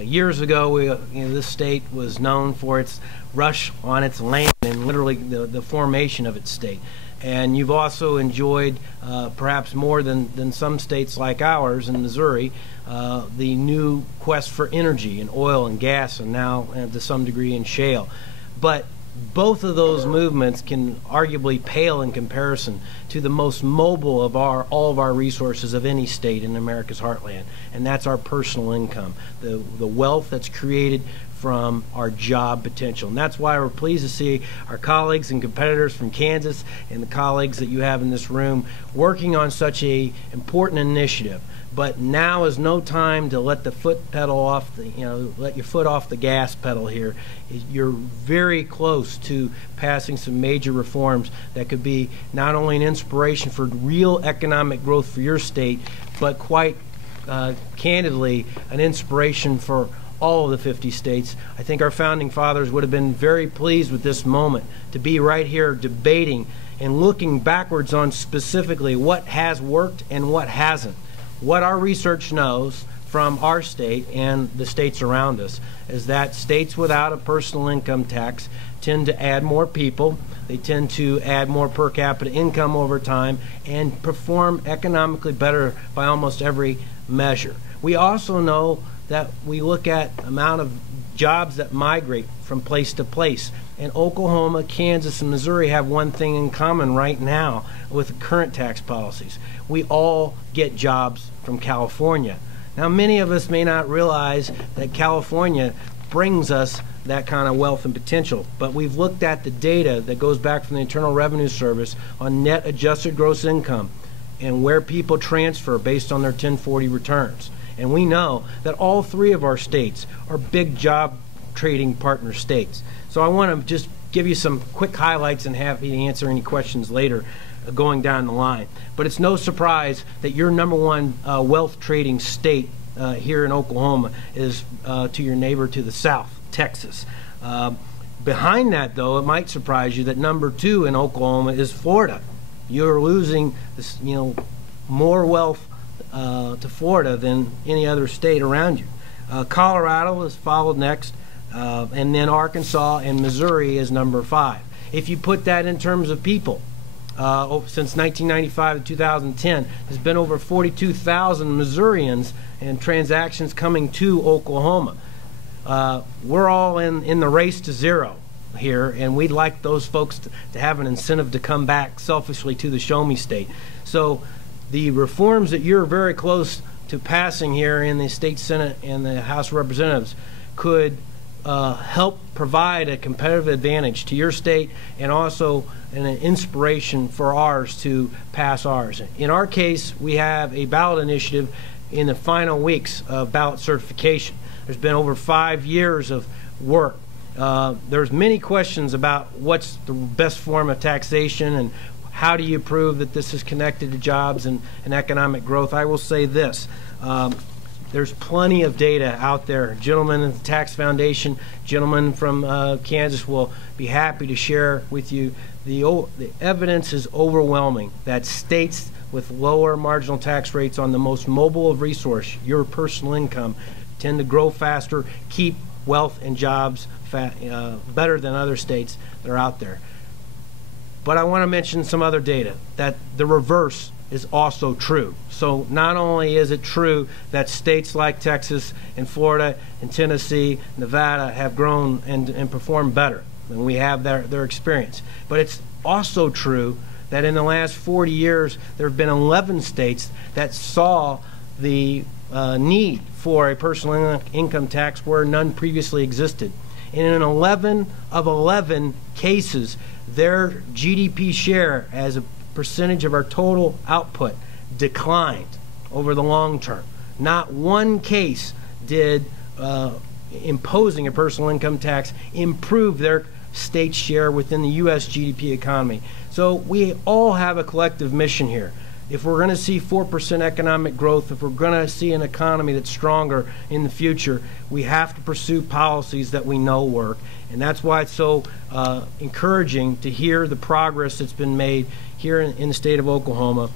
Years ago, this state was known for its rush on its land and literally the formation of its state. And you've also enjoyed, perhaps more than some states like ours in Missouri, the new quest for energy in oil and gas, and now to some degree in shale. But both of those movements can arguably pale in comparison to the most mobile of all of our resources of any state in America's heartland, and that's our personal income, the wealth that's created from our job potential. And that's why we're pleased to see our colleagues and competitors from Kansas and the colleagues that you have in this room working on such a important initiative. But now is no time to let the foot pedal off let your foot off the gas pedal here. You're very close to passing some major reforms that could be not only an inspiration for real economic growth for your state, but quite candidly an inspiration for all of the 50 states. I think our founding fathers would have been very pleased with this moment to be right here debating and looking backwards on specifically what has worked and what hasn't. What our research knows from our state and the states around us is that states without a personal income tax tend to add more people, they tend to add more per capita income over time, and perform economically better by almost every measure. We also know that we look at amount of jobs that migrate from place to place. And Oklahoma, Kansas, and Missouri have one thing in common right now with the current tax policies. We all get jobs from California. Now, many of us may not realize that California brings us that kind of wealth and potential, but we've looked at the data that goes back from the Internal Revenue Service on net adjusted gross income and where people transfer based on their 1040 returns. And we know that all three of our states are big job trading partner states. So I want to just give you some quick highlights and happy to answer any questions later going down the line. But it's no surprise that your number one wealth trading state here in Oklahoma is to your neighbor to the south, Texas. Behind that, though, it might surprise you that number two in Oklahoma is Florida. You're losing this, more wealth to Florida than any other state around you. Colorado is followed next, and then Arkansas and Missouri is number 5. If you put that in terms of people, since 1995 to 2010, there's been over 42,000 Missourians and transactions coming to Oklahoma. We're all in the race to zero here, and we'd like those folks to have an incentive to come back selfishly to the Show Me State. So the reforms that you're very close to passing here in the State Senate and the House of Representatives could help provide a competitive advantage to your state and also an inspiration for ours to pass ours. In our case, we have a ballot initiative in the final weeks of ballot certification. There's been over 5 years of work. There's many questions about what's the best form of taxation and how do you prove that this is connected to jobs and economic growth. I will say this. There's plenty of data out there. Gentlemen at the Tax Foundation, gentlemen from Kansas will be happy to share with you. The evidence is overwhelming that states with lower marginal tax rates on the most mobile of resource, your personal income, tend to grow faster, keep wealth and jobs better than other states that are out there. But I want to mention some other data, that the reverse is also true. So not only is it true that states like Texas and Florida and Tennessee, Nevada have grown and performed better than we have their experience, but it's also true that in the last 40 years there have been 11 states that saw the need for a personal income tax where none previously existed. And in 11 of 11 cases, their GDP share as a percentage of our total output declined over the long term. Not one case did imposing a personal income tax improve their state share within the U.S. GDP economy. So we all have a collective mission here. If we're going to see 4% economic growth, if we're going to see an economy that's stronger in the future, we have to pursue policies that we know work. And that's why it's so encouraging to hear the progress that's been made here in the state of Oklahoma.